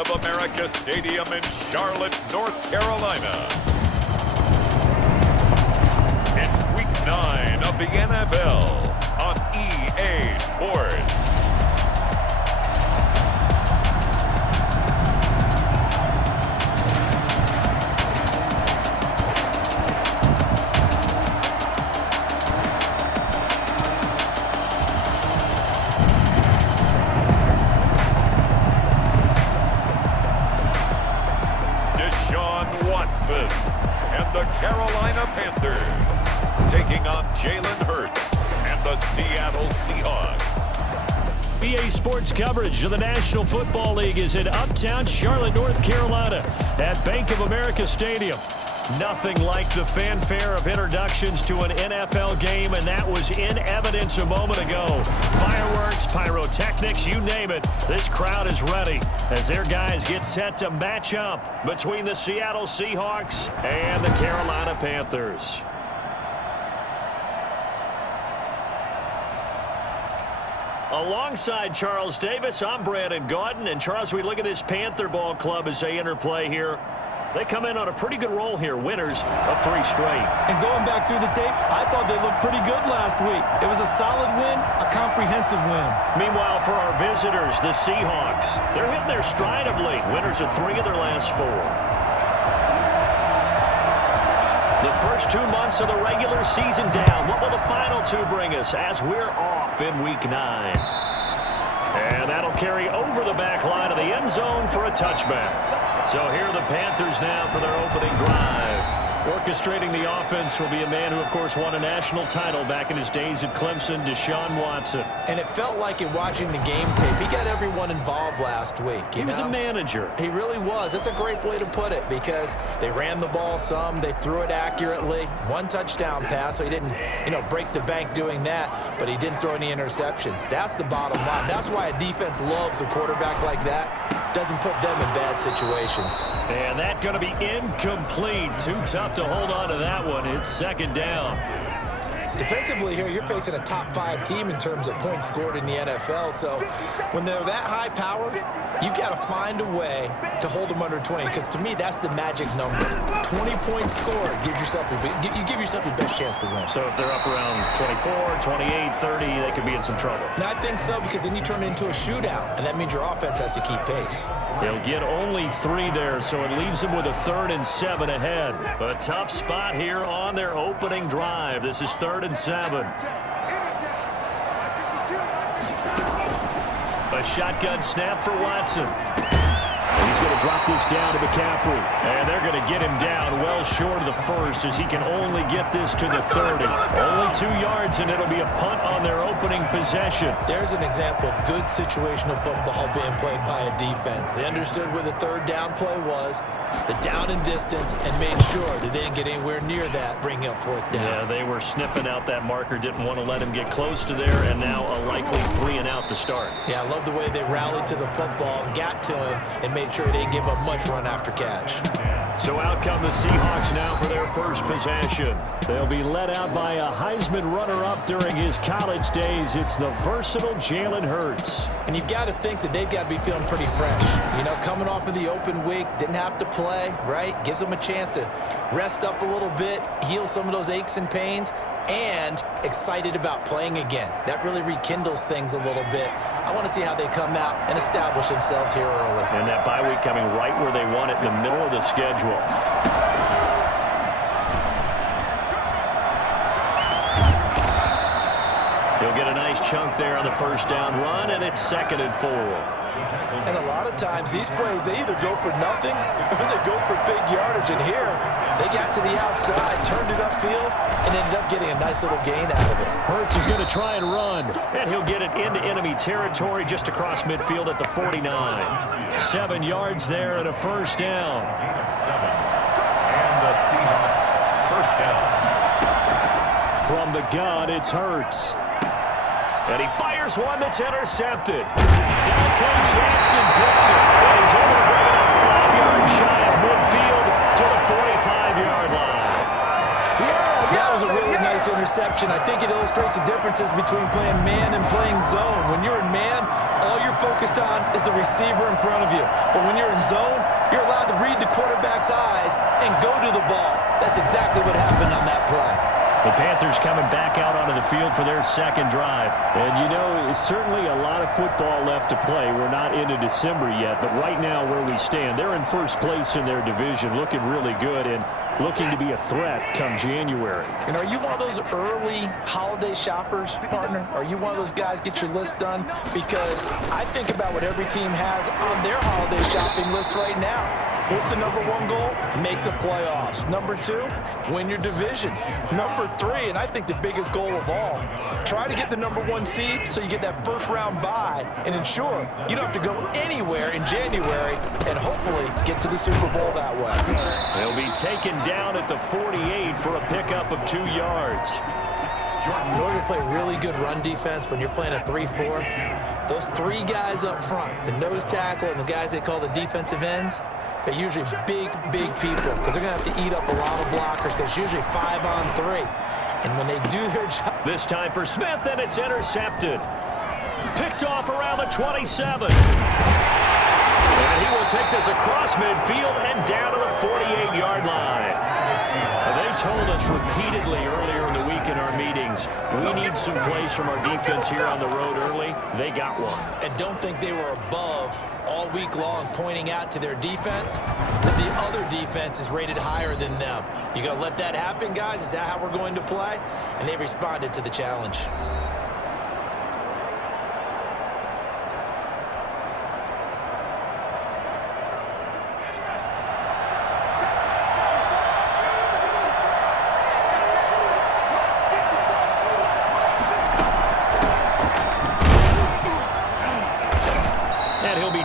of America Stadium in Charlotte, North Carolina. It's Week 9 of the NFL on EA Sports. And the Carolina Panthers taking on Jalen Hurts and the Seattle Seahawks. EA Sports coverage of the National Football League is in uptown Charlotte, North Carolina at Bank of America Stadium. Nothing like the fanfare of introductions to an NFL game, and that was in evidence a moment ago. Fireworks, pyrotechnics, you name it. This crowd is ready as their guys get set to match up between the Seattle Seahawks and the Carolina Panthers. Alongside Charles Davis, I'm Brandon Gordon. And Charles, we look at this Panther ball club as they interplay here. They come in on a pretty good roll here, winners of 3 straight. And going back through the tape, I thought they looked pretty good last week. It was a solid win, a comprehensive win. Meanwhile, for our visitors, the Seahawks, they're hitting their stride of late. Winners of 3 of their last 4. The first 2 months of the regular season down. What will the final 2 bring us as we're off in Week 9? And that'll carry over the back line of the end zone for a touchback. So here are the Panthers now for their opening drive. Orchestrating the offense will be a man who, of course, won a national title back in his days at Clemson, Deshaun Watson. And it felt like in watching the game tape, he got everyone involved last week. He was a manager. He really was. That's a great way to put it because they ran the ball some, they threw it accurately. 1 touchdown pass, so he didn't, break the bank doing that, but he didn't throw any interceptions. That's the bottom line. That's why a defense loves a quarterback like that. Doesn't put them in bad situations. And that's going to be incomplete. Too tough to hold on to that one. It's 2nd down. Defensively here, you're facing a top 5 team in terms of points scored in the NFL. So when they're that high powered, you've got to find a way to hold them under 20. Because to me, that's the magic number. 20 points scored gives yourself you give yourself your best chance to win. So if they're up around 24, 28, 30, they could be in some trouble. And I think so because then you turn it into a shootout, and that means your offense has to keep pace. They'll get only 3 there, so it leaves them with a 3rd and 7 ahead. A tough spot here on their opening drive. This is 3rd and 7. A shotgun snap for Watson. And he's going to drop this down to McCaffrey. And they're going to get him down well short of the 1st as he can only get this to the 30. Only 2 yards, and it'll be a punt on their opening possession. There's an example of good situational football being played by a defense. They understood where the 3rd down play was, the down and distance, and made sure that they didn't get anywhere near that, bringing up 4th down. Yeah, they were sniffing out that marker, didn't want to let him get close to there, and now a likely 3 and out to start. Yeah, I love the way they rallied to the football and got to him and made sure they didn't give up much run after catch. So out come the Seahawks now for their first possession. They'll be led out by a Heisman runner-up during his college days. It's the versatile Jalen Hurts. And you've got to think that they've got to be feeling pretty fresh. Coming off of the open week, didn't have to play, right? Gives them a chance to rest up a little bit, heal some of those aches and pains, and excited about playing again. That really rekindles things a little bit. I want to see how they come out and establish themselves here early. And that bye week coming right where they want it, in the middle of the schedule. He'll get a nice chunk there on the 1st down run, and it's 2nd and 4. And a lot of times, these plays, they either go for nothing or they go for big yardage. And here, they got to the outside, turned it upfield, and ended up getting a nice little gain out of it. Hurts is going to try and run, and he'll get it into enemy territory just across midfield at the 49. 7 yards there and a 1st down. And the Seahawks 1st down. From the gun, it's Hurts. And he fires one that's intercepted. Dante Jackson picks it. And he's able to bring it up 5 yards shy of midfield to the 45-yard line. That was a really nice nice interception. I think it illustrates the differences between playing man and playing zone. When you're in man, all you're focused on is the receiver in front of you. But when you're in zone, you're allowed to read the quarterback's eyes and go to the ball. That's exactly what happened on that play. The Panthers coming back out onto the field for their second drive. And, you know, it's certainly a lot of football left to play. We're not into December yet, but right now where we stand, they're in first place in their division, looking really good and looking to be a threat come January. And are you one of those early holiday shoppers, partner? Are you one of those guys get your list done? Because I think about what every team has on their holiday shopping list right now. What's the number one goal? Make the playoffs. Number two, win your division. Number three, and I think the biggest goal of all, try to get the number one seed so you get that first round bye and ensure you don't have to go anywhere in January and hopefully get to the Super Bowl that way. They'll be taken down at the 48 for a pickup of 2 yards. In order to play really good run defense when you're playing a 3-4, those three guys up front, the nose tackle and the guys they call the defensive ends, they're usually big people because they're going to have to eat up a lot of blockers because it's usually 5-on-3. And when they do their job... This time for Smith, and it's intercepted. Picked off around the 27. And he will take this across midfield and down to the 48-yard line. They told us repeatedly earlier in the week in our meetings, we need some plays from our defense here on the road early. They got one. And don't think they were above all week long pointing out to their defense that the other defense is rated higher than them. You gonna let that happen, guys? Is that how we're going to play? And they responded to the challenge.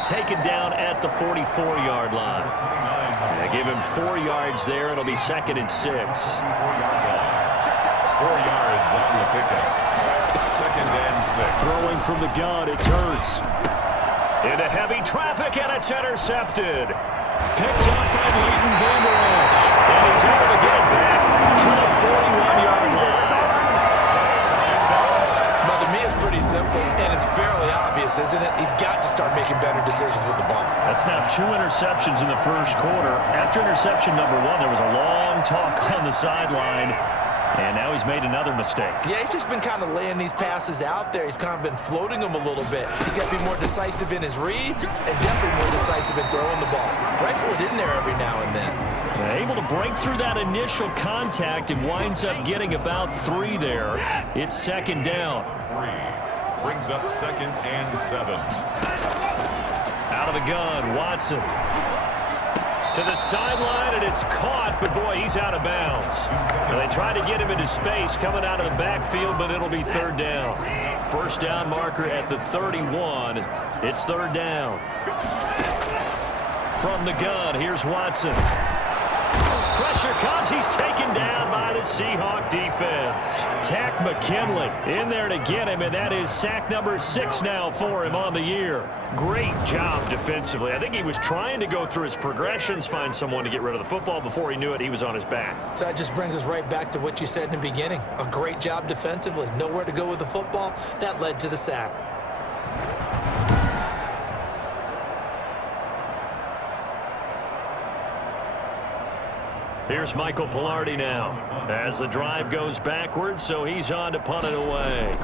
Taken down at the 44-yard line. They give him 4 yards there. It'll be 2nd and 6. 4 yards on the pickup. 2nd and 6. Throwing from the gun, it's Hurts. Into heavy traffic, and it's intercepted. Picked up by Leighton Vander Esch. And he's able to get it back to the 41-yard line. But to me, it's pretty simple, and it's fairly obvious, isn't it? He's got to start making better decisions with the ball. That's now 2 interceptions in the first quarter. After interception number 1, there was a long talk on the sideline, and now he's made another mistake. Yeah, he's just been kind of laying these passes out there. He's kind of been floating them a little bit. He's got to be more decisive in his reads and definitely more decisive in throwing the ball. Rifle it in there every now and then. Able to break through that initial contact and winds up getting about 3 there. It's 2nd down. 3. Brings up 2nd and 7. Out of the gun, Watson. To the sideline, and it's caught, but boy, he's out of bounds. Now, they try to get him into space coming out of the backfield, but it'll be 3rd down. First down marker at the 31. It's 3rd down. From the gun, here's Watson. Pressure comes. He's taken down by the Seahawk defense. Tack McKinley in there to get him, and that is sack number 6 now for him on the year. Great job defensively. I think he was trying to go through his progressions, find someone to get rid of the football. Before he knew it, he was on his back. So that just brings us right back to what you said in the beginning. A great job defensively. Nowhere to go with the football. That led to the sack. Here's Michael Pilardi now as the drive goes backwards, so he's on to punt it away.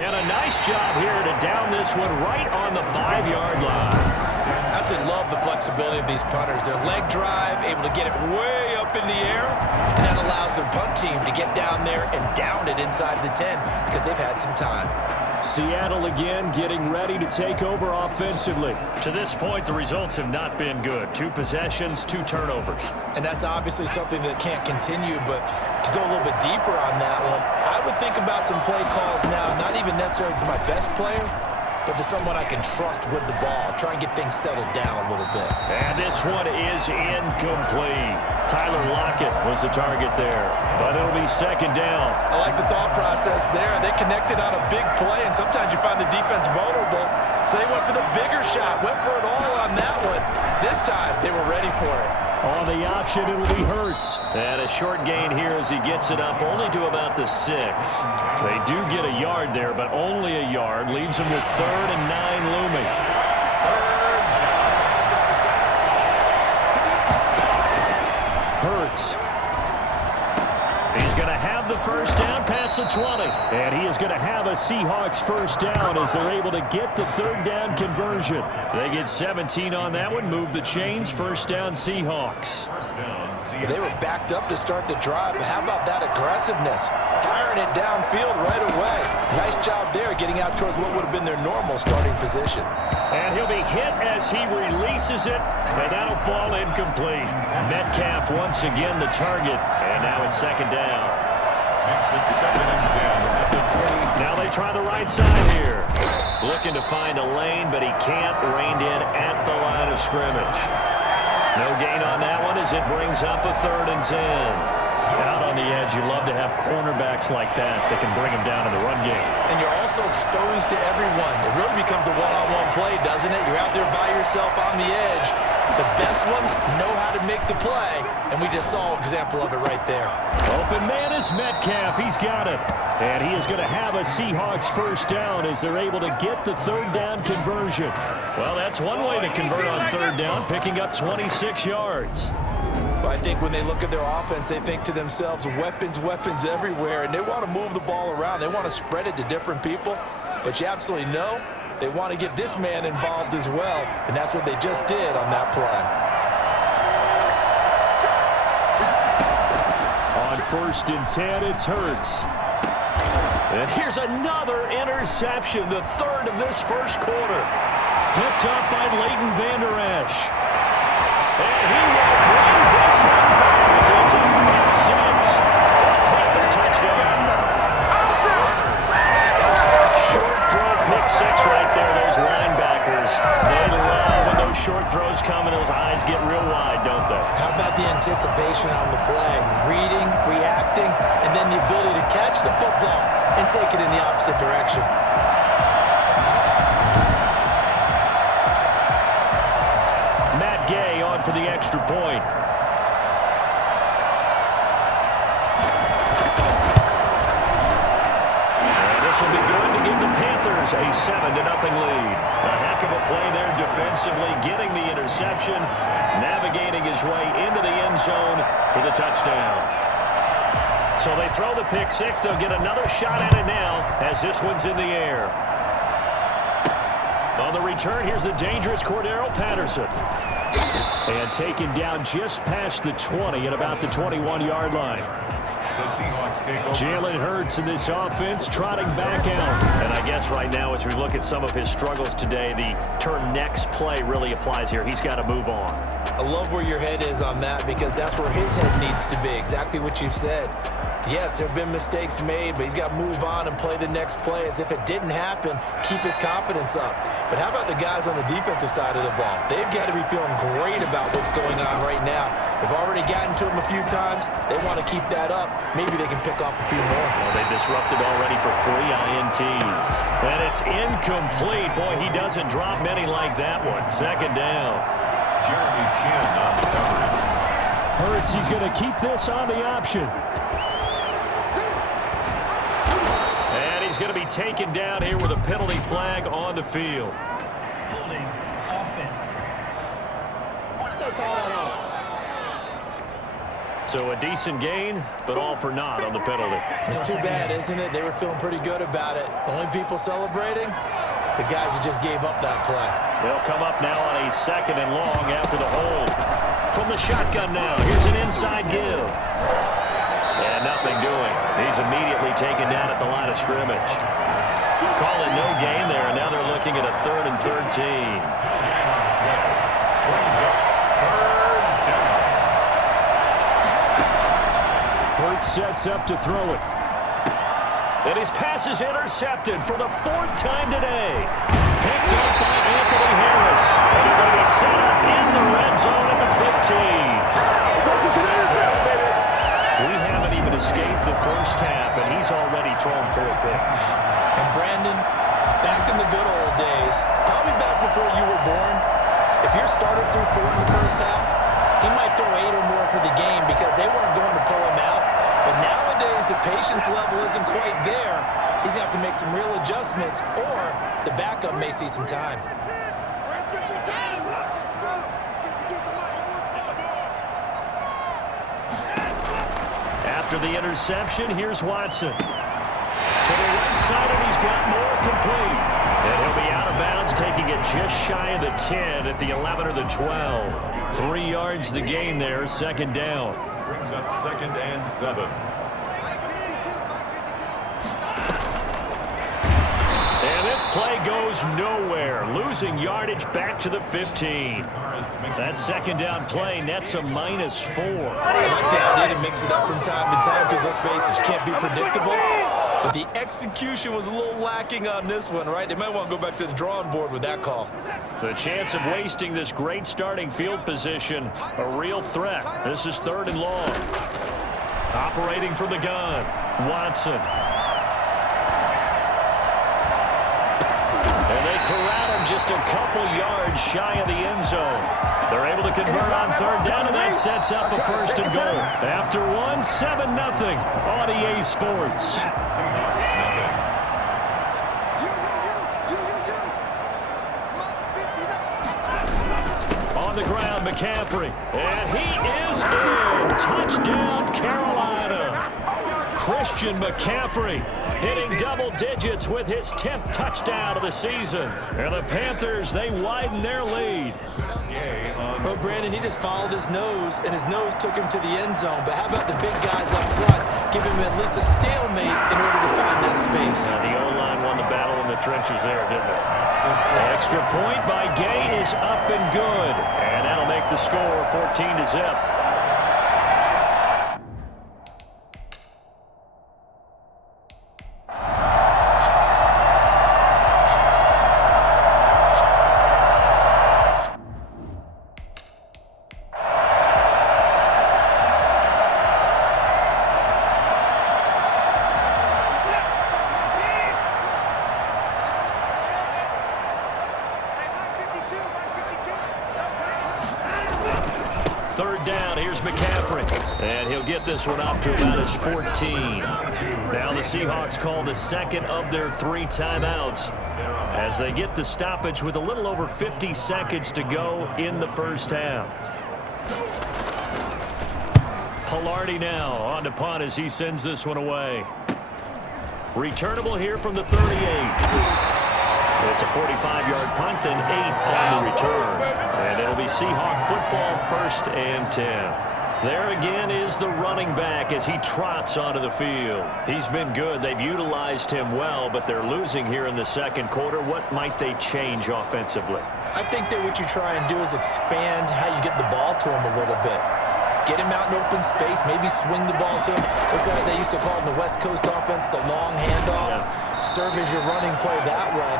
And a nice job here to down this one right on the 5-yard line. Absolutely love the flexibility of these punters. Their leg drive, able to get it way up in the air, and that allows their punt team to get down there and down it inside the 10 because they've had some time. Seattle again getting ready to take over offensively. To this point, the results have not been good. 2 possessions, 2 turnovers. And that's obviously something that can't continue, but to go a little bit deeper on that one, I would think about some play calls now, not even necessarily to my best player, but to someone I can trust with the ball. Try and get things settled down a little bit. And this one is incomplete. Tyler Lockett was the target there, but it'll be 2nd down. I like the thought process there. They connected on a big play, and sometimes you find the defense vulnerable. So they went for the bigger shot, went for it all on that one. Then this time they were ready for it. On the option, it'll be Hurts. And a short gain here as he gets it up only to about the 6. They do get a yard there, but only a yard. Leaves them with 3rd and 9 looming. Hurts. He's going to have the first down past the 20. And he is going to have a Seahawks first down as they're able to get the 3rd down conversion. They get 17 on that one, move the chains, first down Seahawks. They were backed up to start the drive, but how about that aggressiveness? Firing it downfield right away. Nice job there getting out towards what would have been their normal starting position. And he'll be hit as he releases it, and that'll fall incomplete. Metcalf once again the target, and now it's 2nd down. Now they try the right side here. Looking to find a lane, but he can't. Reined in at the line of scrimmage. No gain on that one as it brings up a 3rd and 10. Out on the edge, you love to have cornerbacks like that can bring him down in the run game. And you're also exposed to everyone. It really becomes a one-on-one play, doesn't it? You're out there by yourself on the edge. The best ones know how to make the play, and we just saw an example of it right there. Open man is Metcalf. He's got it. And he is going to have a Seahawks first down as they're able to get the 3rd down conversion. Well, that's one way to convert on 3rd down, picking up 26 yards. I think when they look at their offense, they think to themselves, weapons, weapons everywhere, and they want to move the ball around. They want to spread it to different people, but you absolutely know they want to get this man involved as well, and that's what they just did on that play. On 1st and 10, it's Hurts. And here's another interception, the 3rd of this first quarter. Picked up by Leighton Vander Esch. And he will bring this one back. It's a pick 6 for a Panther touchdown. Short throw, pick 6 right there. Those linebackers, they love when those short throws come and those eyes get real wide, don't they? How about the anticipation on the play? Reading, reacting, and then the ability to catch the football and take it in the opposite direction. Matt Gay on for the extra point. And this will be good to give the Panthers a 7-0 lead. A heck of a play there defensively, getting the interception, navigating his way into the end zone for the touchdown. So they throw the pick 6. They'll get another shot at it now as this one's in the air. On the return, here's the dangerous Cordero Patterson. And taken down just past the 20 at about the 21-yard line. Jalen Hurts in this offense trotting back out. And I guess right now as we look at some of his struggles today, the term next play really applies here. He's got to move on. I love where your head is on that because that's where his head needs to be, exactly what you said. Yes, there have been mistakes made, but he's got to move on and play the next play as if it didn't happen, keep his confidence up. But how about the guys on the defensive side of the ball? They've got to be feeling great about what's going on right now. They've already gotten to him a few times. They want to keep that up. Maybe they can pick off a few more. Well, they disrupted already for 3 INTs. And it's incomplete. Boy, he doesn't drop many like that one. 2nd down. Jeremy Chin on the coverage. Hurts, he's going to keep this on the option. He's going to be taken down here with a penalty flag on the field. Holding offense. So a decent gain, but all for naught on the penalty. It's too bad, isn't it? They were feeling pretty good about it. The only people celebrating, the guys who just gave up that play. They'll come up now on a 2nd and long after the hold. From the shotgun now, here's an inside give. And nothing doing. He's immediately taken down at the line of scrimmage. Call it no gain there, and now they're looking at a 3rd and 13. Hurts sets up to throw it. And his pass is intercepted for the 4th time today. Picked up by Anthony Harris. And they're going to set up in the red zone at the 15. We haven't even escaped the first half, and he's already thrown 4 picks. And Brandon, back in the good old days, probably back before you were born, if if your starter threw 4 in the first half, he might throw 8 or more for the game because they weren't going to pull him out. But nowadays, the patience level isn't quite there. He's going to have to make some real adjustments, or the backup may see some time. After the interception, here's Watson. To the right side, and he's got more complete. And he'll be out of bounds, taking it just shy of the 10 at the 11 or the 12. 3 yards the gain there, second down. Brings up 2nd and 7. And this play goes nowhere, losing yardage back to the 15. That second down play nets a -4. I like the idea to mix it up from time to time because, let's face it, you can't be predictable. But the execution was a little lacking on this one, right? They might want to go back to the drawing board with that call. The chance of wasting this great starting field position, a real threat. This is 3rd and long. Operating from the gun, Watson. And they corral him just a couple yards shy of the end zone. They're able to convert on 3rd down, and that sets up a 1st and goal. After one, 7-0 on EA Sports. On the ground, McCaffrey. And he is in. Touchdown, Carolina. Christian McCaffrey hitting double digits with his 10th touchdown of the season. And the Panthers, they widen their lead. Well, Brandon, he just followed his nose, and his nose took him to the end zone. But how about the big guys up front? Give him at least a stalemate in order to find that space. The O-line won the battle in the trenches there, didn't they? The extra point by Gay is up and good. And that'll make the score 14-0. Third down, here's McCaffrey. And he'll get this one up to about his 14. Now the Seahawks call the second of their 3 timeouts as they get the stoppage with a little over 50 seconds to go in the first half. Pilardi now on to punt as he sends this one away. Returnable here from the 38. It's a 45-yard punt and 8 on the return. And it'll be Seahawk football, 1st and 10. There again is the running back as he trots onto the field. He's been good. They've utilized him well, but they're losing here in the second quarter. What might they change offensively? I think that what you try and do is expand how you get the ball to him a little bit. Get him out in open space, maybe swing the ball to him. What's that they used to call in the West Coast offense, the long handoff? Yeah. Serve as your running play that way,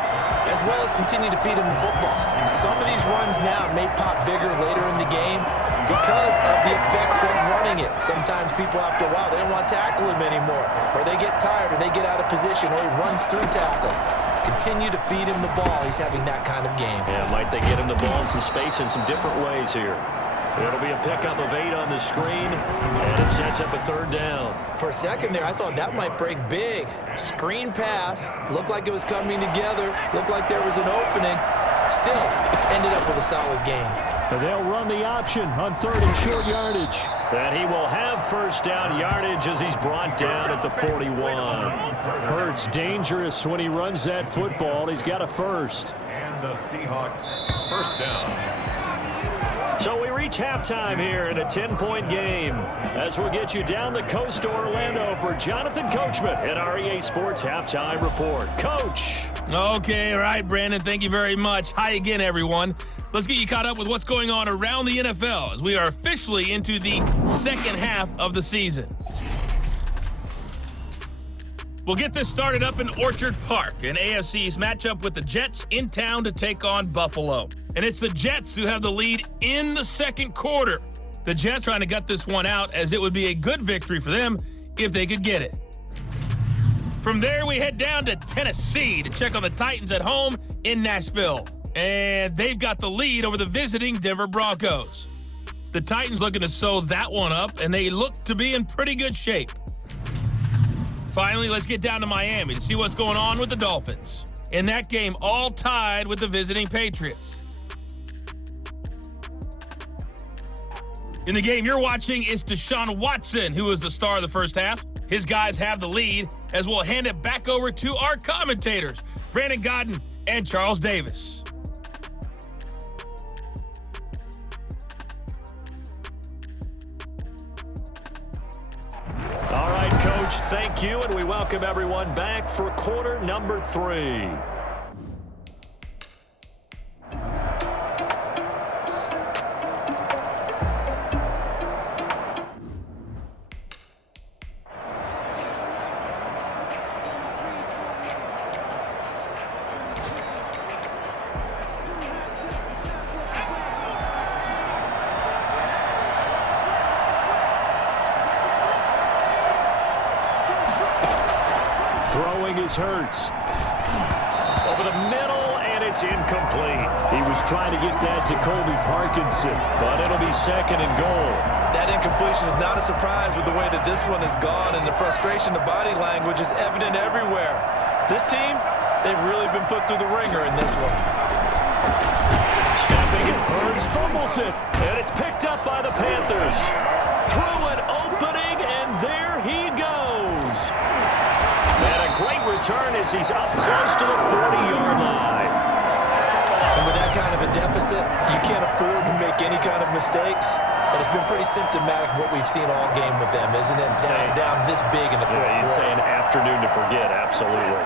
as well as continue to feed him the football. Some of these runs now may pop bigger later in the game because of the effects of running it. Sometimes people, after a while, they don't want to tackle him anymore, or they get tired, or they get out of position, or he runs through tackles. Continue to feed him the ball. He's having that kind of game. Yeah, might they get him the ball in some space in some different ways here. It'll be a pickup of 8 on the screen, and it sets up a 3rd down. For a second there, I thought that might break big. Screen pass, looked like it was coming together, looked like there was an opening. Still, ended up with a solid game. And they'll run the option on 3rd and short yardage. And he will have 1st down yardage as he's brought down at the 41. Hurts dangerous when he runs that football. He's got a 1st. And the Seahawks 1st down. So we reach halftime here in a 10-point game as we'll get you down the coast to Orlando for Jonathan Coachman at our EA Sports Halftime Report. Coach. Okay, all right, Brandon, thank you very much. Hi again, everyone. Let's get you caught up with what's going on around the NFL as we are officially into the second half of the season. We'll get this started up in Orchard Park, an AFC East matchup with the Jets in town to take on Buffalo. And it's the Jets who have the lead in the second quarter. The Jets trying to gut this one out as it would be a good victory for them if they could get it. From there, we head down to Tennessee to check on the Titans at home in Nashville. and they've got the lead over the visiting Denver Broncos. The Titans looking to sew that one up, and they look to be in pretty good shape. Finally, let's get down to Miami to see what's going on with the Dolphins. In that game, all tied with the visiting Patriots. In the game you're watching, it's Deshaun Watson, who is the star of the first half. His guys have the lead, as we'll hand it back over to our commentators, Brandon Godden and Charles Davis. All right, Coach, thank you, and we welcome everyone back for quarter number 3. Throwing is Hurts. Over the middle, and it's incomplete. He was trying to get that to Colby Parkinson, but it'll be 2nd and goal. That incompletion is not a surprise with the way that this one has gone, and the frustration, the body language is evident everywhere. This team, they've really been put through the ringer in this one. Snapping it, Burns fumbles it, and it's picked up by the Panthers. Through an opening, and there he goes. And a great return as he's up close to the 40-yard line. And with that kind of a deficit, you can't afford to make any kind of mistakes. And it's been pretty symptomatic of what we've seen all game with them, isn't it? Down this big in the fourth quarter. You'd say an afternoon to forget, absolutely.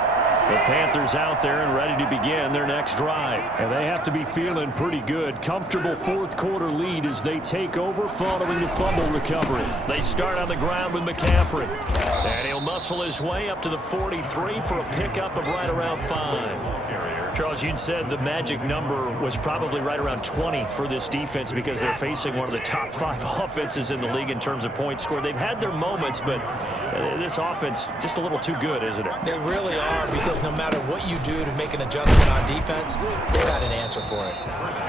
The Panthers out there and ready to begin their next drive. And they have to be feeling pretty good. Comfortable fourth quarter lead as they take over following the fumble recovery. They start on the ground with McCaffrey. And he'll muscle his way up to the 43 for a pickup of right around 5. Charles, you said the magic number was probably right around 20 for this defense because they're facing one of the top 5 offenses in the league in terms of points scored. They've had their moments, but this offense just a little too good, isn't it? They really are, because no matter what you do to make an adjustment on defense, they've got an answer for it.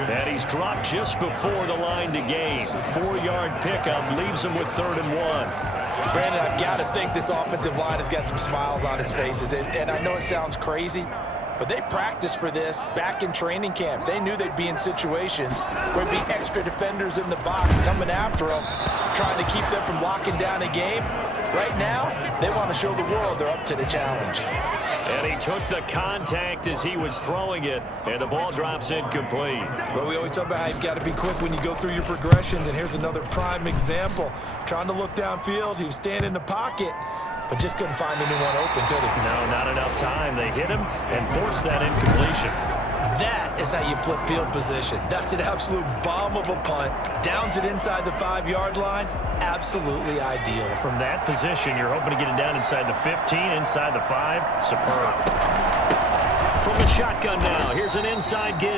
And he's dropped just before the line to gain. 4-yard pickup leaves him with 3rd and 1. Brandon, I've got to think this offensive line has got some smiles on its faces. And I know it sounds crazy, but they practiced for this back in training camp. They knew they'd be in situations where there'd be extra defenders in the box coming after them, trying to keep them from locking down a game. Right now, they want to show the world they're up to the challenge. And he took the contact as he was throwing it, and the ball drops incomplete. Well, we always talk about how you've got to be quick when you go through your progressions, and here's another prime example. Trying to look downfield, he was standing in the pocket, but just couldn't find anyone open, could he? No, not enough time. They hit him and forced that incompletion. That is how you flip field position. That's an absolute bomb of a punt. Downs it inside the 5-yard line. Absolutely ideal. From that position, you're hoping to get it down inside the 15, inside the 5. Superb. From the shotgun now, here's an inside give.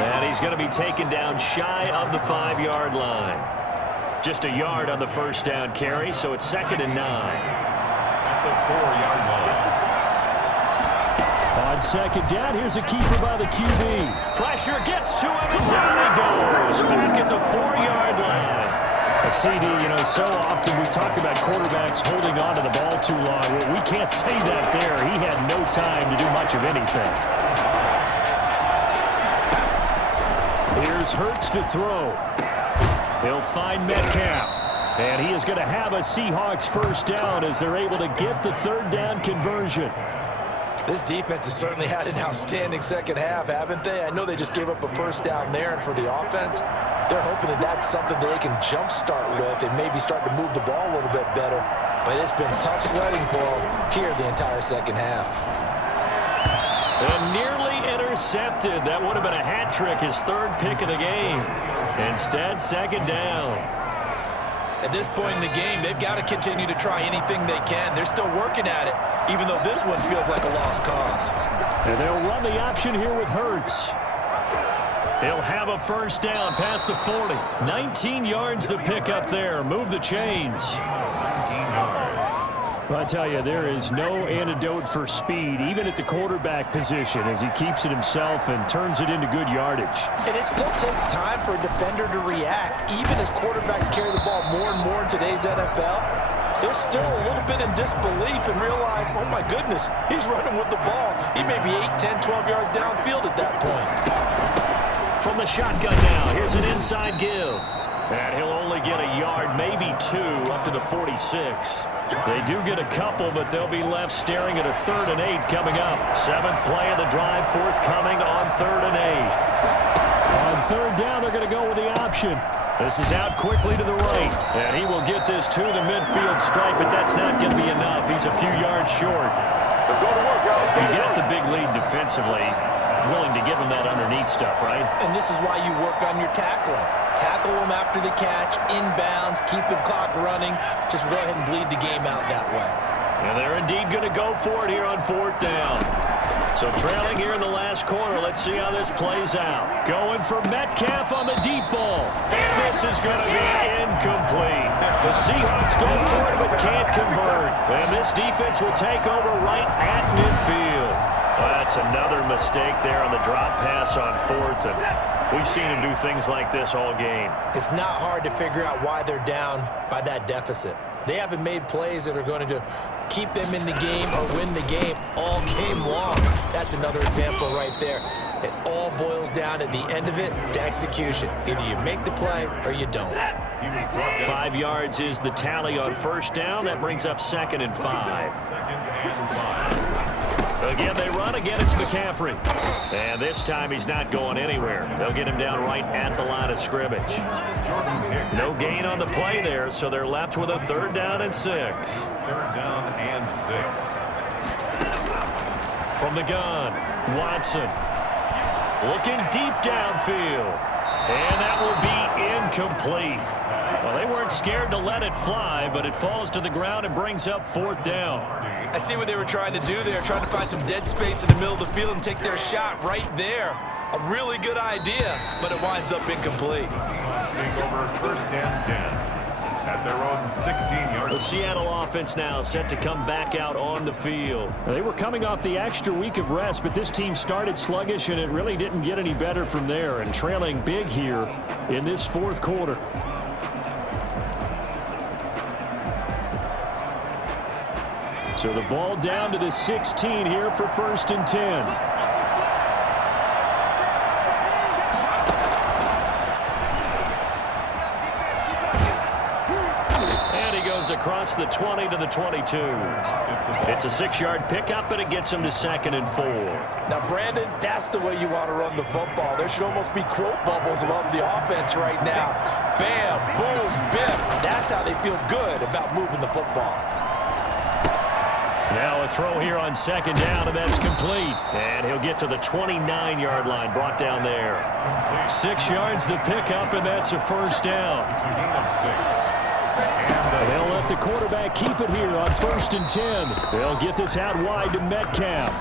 And he's going to be taken down shy of the 5-yard line. Just a yard on the first down carry, so it's 2nd and 9. At the 4-yard line. On 2nd down, here's a keeper by the QB. Pressure gets to him, and down he goes. Back at the 4-yard line. A CD, so often we talk about quarterbacks holding on to the ball too long. Well, we can't say that there. He had no time to do much of anything. Here's Hurts to throw. He'll find Metcalf. And he is going to have a Seahawks first down as they're able to get the 3rd down conversion. This defense has certainly had an outstanding second half, haven't they? I know they just gave up a first down there, and for the offense, they're hoping that that's something they can jumpstart with and maybe start to move the ball a little bit better. But it's been tough sledding for them here the entire second half. And nearly intercepted. That would have been a hat trick, his 3rd pick of the game. Instead, 2nd down. At this point in the game, they've got to continue to try anything they can. They're still working at it, even though this one feels like a lost cause. And they'll run the option here with Hurts. He'll have a first down past the 40. 19 yards to pick up there. Move the chains. 19 yards. Well, I tell you, there is no antidote for speed, even at the quarterback position, as he keeps it himself and turns it into good yardage. And it still takes time for a defender to react. Even as quarterbacks carry the ball more and more in today's NFL, they're still a little bit in disbelief and realize, oh my goodness, he's running with the ball. He may be 8, 10, 12 yards downfield at that point. From the shotgun now, here's an inside give. And he'll only get a yard, maybe 2, up to the 46. They do get a couple, but they'll be left staring at a 3rd and 8 coming up. 7th play of the drive, forthcoming on 3rd and 8. On 3rd down, they're going to go with the option. This is out quickly to the right, and he will get this to the midfield stripe, but that's not going to be enough. He's a few yards short. Let's go to work, guys. You get the big lead defensively, willing to give him that underneath stuff, right? And this is why you work on your tackling. Tackle him after the catch, inbounds, keep the clock running. Just go ahead and bleed the game out that way. And they're indeed going to go for it here on 4th down. So trailing here in the last quarter, let's see how this plays out. Going for Metcalf on the deep ball. And this is going to be incomplete. The Seahawks go for it but can't convert. And this defense will take over right at midfield. That's another mistake there on the drop pass on 4th. And we've seen him do things like this all game. It's not hard to figure out why they're down by that deficit. They haven't made plays that are going to keep them in the game or win the game all game long. That's another example right there. It all boils down at the end of it to execution. Either you make the play or you don't. 5 yards is the tally on 1st down. That brings up 2nd and 5. Again, they run. Again, it's McCaffrey. And this time he's not going anywhere. They'll get him down right at the line of scrimmage. No gain on the play there, so they're left with a 3rd down and 6. 3rd down and 6. From the gun, Watson. Looking deep downfield. And that will be incomplete. Well, they weren't scared to let it fly, but it falls to the ground and brings up 4th down. I see what they were trying to do there, trying to find some dead space in the middle of the field and take their shot right there. A really good idea, but it winds up incomplete. Seahawks take over 1st and 10 at their own 16-yard. The Seattle offense now set to come back out on the field. They were coming off the extra week of rest, but this team started sluggish, and it really didn't get any better from there, and trailing big here in this 4th quarter. So the ball down to the 16 here for 1st and 10. And he goes across the 20 to the 22. It's a 6-yard pickup, but it gets him to 2nd and 4. Now, Brandon, that's the way you want to run the football. There should almost be quote bubbles above the offense right now. Bam, boom, biff. That's how they feel good about moving the football. Now a throw here on 2nd down, and that's complete. And he'll get to the 29-yard line, brought down there. 6 yards the pickup, and that's a 1st down. And they'll let the quarterback keep it here on 1st and 10. They'll get this out wide to Metcalf.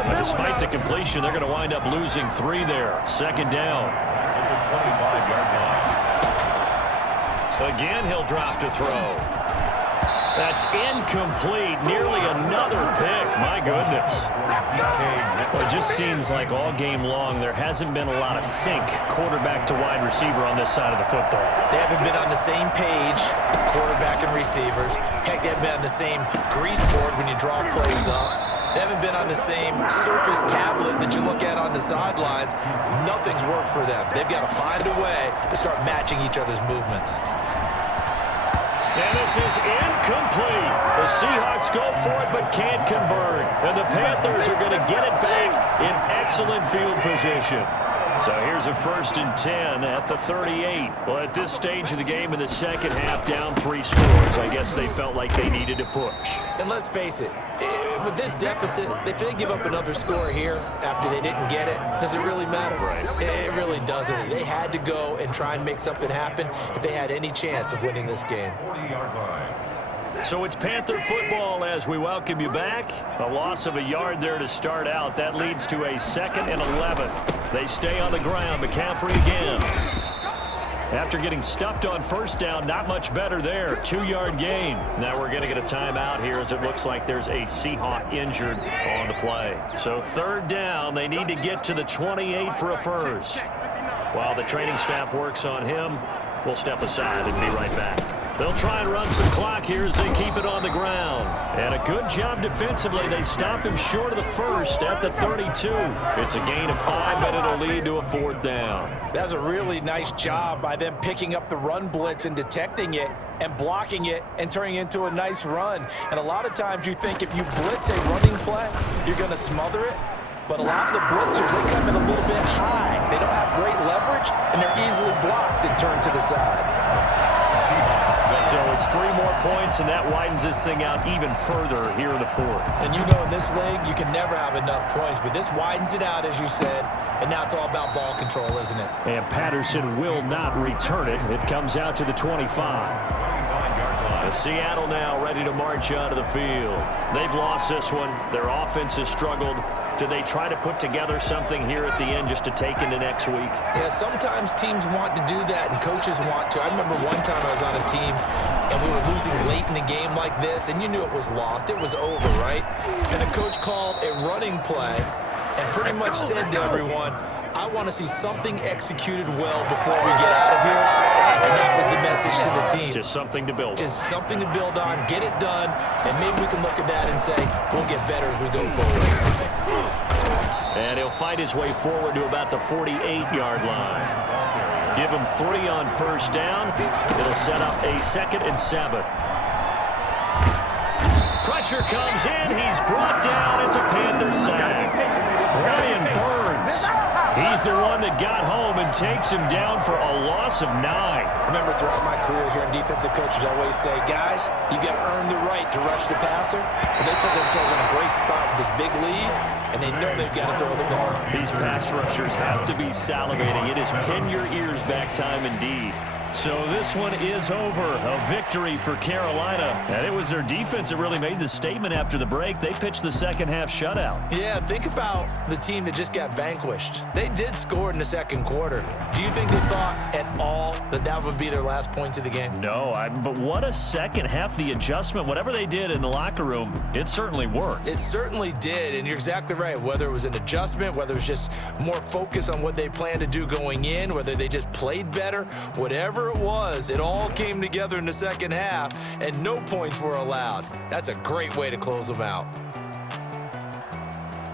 And despite the completion, they're going to wind up losing 3 there. 2nd down. Again, he'll drop to throw. That's incomplete. Nearly another pick. My goodness. Well, it just seems like all game long there hasn't been a lot of sync quarterback to wide receiver on this side of the football. They haven't been on the same page, quarterback and receivers. Heck, they haven't been on the same grease board when you draw plays up. They haven't been on the same Surface tablet that you look at on the sidelines. Nothing's worked for them. They've got to find a way to start matching each other's movements. And this is incomplete. The Seahawks go for it but can't convert. And the Panthers are going to get it back in excellent field position. So here's a 1st and 10 at the 38. Well, at this stage of the game in the second half, down 3 scores, I guess they felt like they needed to push. And let's face it, with this deficit, if they give up another score here after they didn't get it, does it really matter? Right. It really doesn't. They had to go and try and make something happen if they had any chance of winning this game. So it's Panther football as we welcome you back. A loss of a yard there to start out. That leads to a 2nd and 11. They stay on the ground. McCaffrey again. After getting stuffed on first down, not much better there. 2-yard gain. Now we're going to get a timeout here as it looks like there's a Seahawk injured on the play. So 3rd down, they need to get to the 28 for a first. While the training staff works on him, we'll step aside and be right back. They'll try and run some clock here as they keep it on the ground. And a good job defensively. They stop him short of the first at the 32. It's a gain of 5, but it'll lead to a 4th down. That's a really nice job by them picking up the run blitz and detecting it and blocking it and turning it into a nice run. And a lot of times you think if you blitz a running play, you're going to smother it. But a lot of the blitzers, they come in a little bit high. They don't have great leverage, and they're easily blocked and turned to the side. So it's 3 more points, and that widens this thing out even further here in the 4th. And you know in this league, you can never have enough points, but this widens it out, as you said, and now it's all about ball control, isn't it? And Patterson will not return it. It comes out to the 25. Seattle now ready to march out of the field. They've lost this one. Their offense has struggled. Do they try to put together something here at the end just to take into next week? Yeah, sometimes teams want to do that and coaches want to. I remember one time I was on a team and we were losing late in the game like this, and you knew it was lost. It was over, right? And the coach called a running play and pretty much said to everyone, I want to see something executed well before we get out of here. And that was the message to the team. Just something to build on. Just something to build on, get it done, and maybe we can look at that and say, we'll get better as we go forward. And he'll fight his way forward to about the 48-yard line. Give him 3 on first down. It'll set up a 2nd and 7. Pressure comes in. He's brought down. It's a Panther sack. Brian Burns. He's the one that got home and takes him down for a loss of 9. Remember, throughout my career here in defensive coaches, I always say, guys, you got to earn the right to rush the passer. And they put themselves in a great spot with this big lead, and they know they've got to throw the ball. These pass rushers have to be salivating. It is pin your ears back time indeed. So this one is over. A victory for Carolina. And it was their defense that really made the statement after the break. They pitched the second half shutout. Yeah, think about the team that just got vanquished. They did score in the second quarter. Do you think they thought at all that that would be their last points of the game? No, but what a second half. The adjustment, whatever they did in the locker room, it certainly worked. It certainly did, and you're exactly right. Whether it was an adjustment, whether it was just more focus on what they planned to do going in, whether they just played better, whatever it was, it all came together in the second half, and no points were allowed. That's a great way to close them out.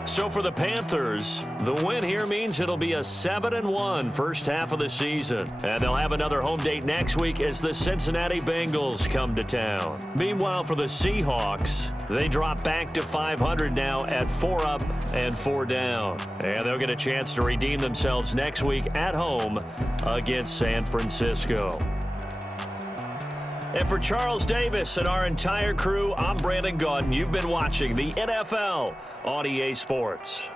So for the Panthers, the win here means it'll be a 7-1 first half of the season. And they'll have another home date next week as the Cincinnati Bengals come to town. Meanwhile, for the Seahawks, they drop back to 500 now at 4 up and 4 down. And they'll get a chance to redeem themselves next week at home against San Francisco. And for Charles Davis and our entire crew, I'm Brandon Gaudin. You've been watching the NFL on EA Sports.